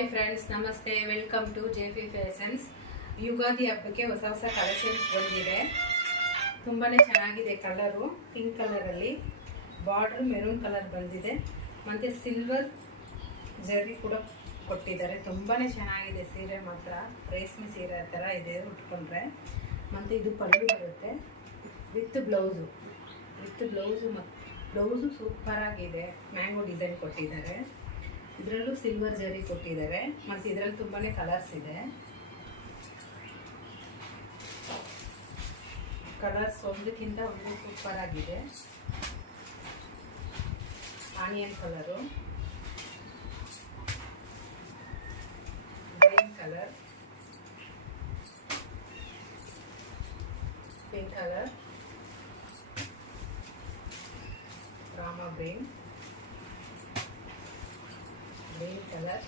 Hi friends, ನಮಸ್ತೆ. Welcome to JP Fashions. Ugadi ಹಬ್ಬಕ್ಕೆ ಹೊಸ ಹೊಸ ಕಲೆಕ್ಷನ್ಸ್ ಬಂದಿದೆ. ತುಂಬಾ ಚೆನ್ನಾಗಿದೆ. ಕಲರು ಪಿಂಕ್ ಕಲರಲ್ಲಿ, ಬಾರ್ಡರ್ ಮೆರೂನ್ ಕಲರ್ ಬಂದಿದೆ. ಮತ್ತು ಸಿಲ್ವರ್ ಜರಿ ಕೂಡ ಕೊಟ್ಟಿದ್ದಾರೆ. ತುಂಬಾ ಚೆನ್ನಾಗಿದೆ ಸೀರೆ ಮಾತ್ರ. ರೇಷ್ಮೆ ಸೀರೆ ಥರ ಇದೆ ಉಟ್ಕೊಂಡ್ರೆ. ಮತ್ತು ಇದು ಪಲ್ಲು ಬರುತ್ತೆ ವಿತ್ ಬ್ಲೌಸು. ಬ್ಲೌಸು ಸೂಪರ್ ಆಗಿದೆ. ಮ್ಯಾಂಗೋ ಡಿಸೈನ್ ಕೊಟ್ಟಿದ್ದಾರೆ. ಇದರಲ್ಲೂ ಸಿಲ್ವರ್ ಜರಿ ಕೊಟ್ಟಿದ್ದಾರೆ. ಮತ್ತು ಇದರಲ್ಲಿ ತುಂಬಾ ಕಲರ್ಸ್ ಇದೆ. ಕಲರ್ಸ್ ಒಂದಕ್ಕಿಂತ ಒಂದು ಸೂಪರ್ ಆಗಿದೆ. Onion colour, green colour, pink colour, Rama green, green colour,